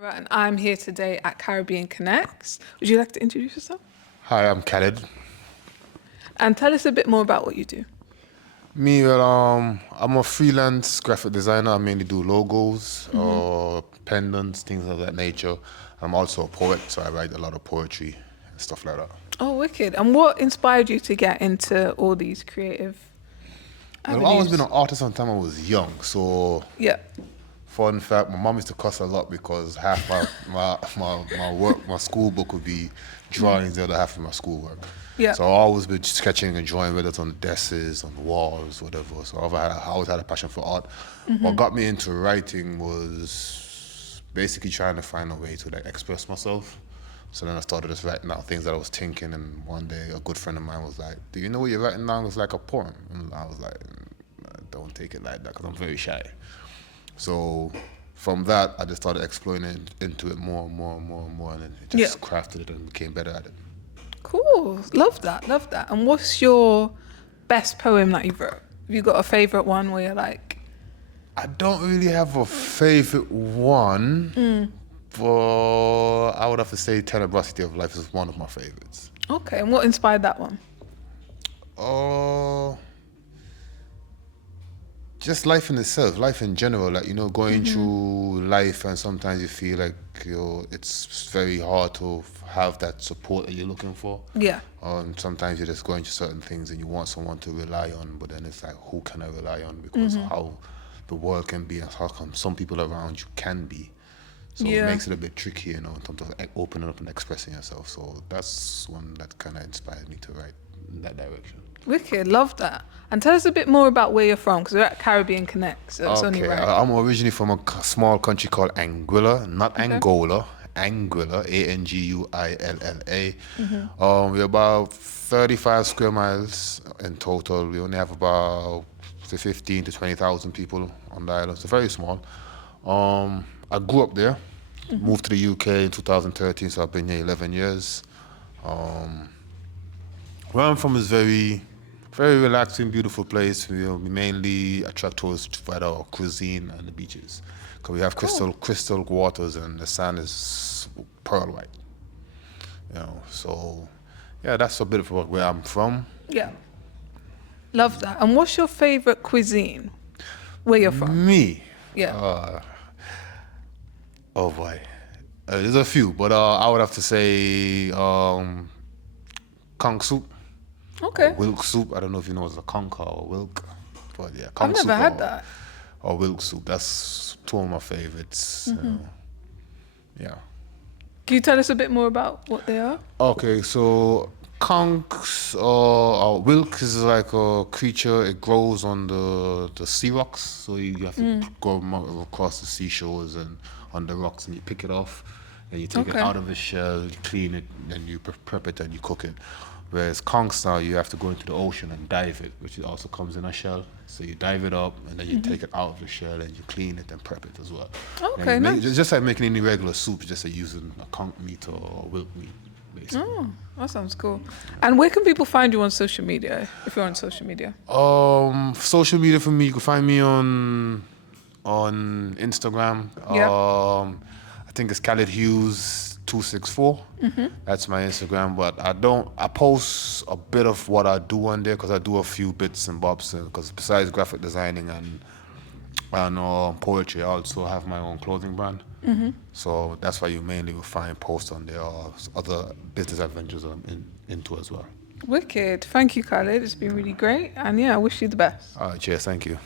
Right, and I'm here today at Caribbean Connects. Would you like to introduce yourself? Hi, I'm Khalid. And tell us a bit more about what you do. I'm a freelance graphic designer. I mainly do logos or pendants, things of that nature. I'm also a poet, so I write a lot of poetry and stuff like that. Oh, wicked. And what inspired you to get into all these creative Well, I've always been avenues? an artist from the time I was young. So, Yeah. fun fact, my mom used to cuss a lot because half my work, my school book would be drawings, the other half of my schoolwork. Yeah. So I've always been sketching and drawing, whether it's on the desks, on the walls, whatever. So I always had a passion for art. What got me into writing was basically trying to find a way to express myself. So then I started just writing out things that I was thinking, and one day a good friend of mine was like, "Do you know what you're writing down is like a poem?" And I was like, "Don't take it like that, because I'm very shy." So from that, I just started exploring into it more and more and more and more, and then it just crafted it and became better at it. Cool. Love that. Love that. And what's your best poem that you've wrote? Have you got a favorite one where you're like, I don't really have a favorite one, but I would have to say Tenebrosity of Life is one of my favorites. okay, and what inspired that one? Oh, just life in itself, life in general, going through life, and sometimes you feel like it's very hard to have that support that you're looking for. Yeah. Sometimes you're just going through certain things and you want someone to rely on, but then it's like, who can I rely on? Because how the world can be and how come some people around you can be. So it makes it a bit tricky, in terms of opening up and expressing yourself. So that's one that kind of inspired me to write in that direction. Wicked. Love that. And tell us a bit more about where you're from, because we're at Caribbean Connects. So it's only right. I'm originally from a small country called Anguilla, not Angola. Anguilla, Anguilla. We're about 35 square miles in total. We only have about 15 to 20,000 people on the island. So very small. I grew up there, moved to the UK in 2013, so I've been here 11 years. Where I'm from is very, very relaxing, beautiful place. We mainly attract tourists by our cuisine and the beaches. Because we have crystal waters, and the sand is pearl white. So yeah, that's a bit of where I'm from. Yeah. Love that. And what's your favorite cuisine? Where you're from? Me? Yeah. Oh boy. There's a few, but I would have to say conch soup. Okay. Or wilk soup. I don't know if you know it's a conch or wilk, but yeah, I've conch soup. never had that. Or wilk soup. That's two of my favorites. Yeah. Can you tell us a bit more about what they are? Okay, so conchs or wilk is like a creature. It grows on the sea rocks, so you have to go across the seashores and on the rocks, and you pick it off, and you take it out of the shell, you clean it, and you prep it and you cook it. Whereas conchs now, you have to go into the ocean and dive it, which also comes in a shell. So you dive it up, and then you take it out of the shell, and you clean it and prep it as well. Okay, nice. It's just like making any regular soup, just like using a conch meat or wilk meat, basically. Oh, that sounds cool. And where can people find you on social media, if you're on social media? Social media for me, you can find me on Instagram. Yeah. I think it's Khalid Hughes 264. That's my Instagram, but I post a bit of what I do on there, because I do a few bits and bobs, because besides graphic designing and poetry, I also have my own clothing brand. So that's why you mainly will find posts on there, or other business adventures I'm into as well. Wicked. Thank you, Khalid. It's been really great. And yeah, I wish you the best. All right, cheers, thank you.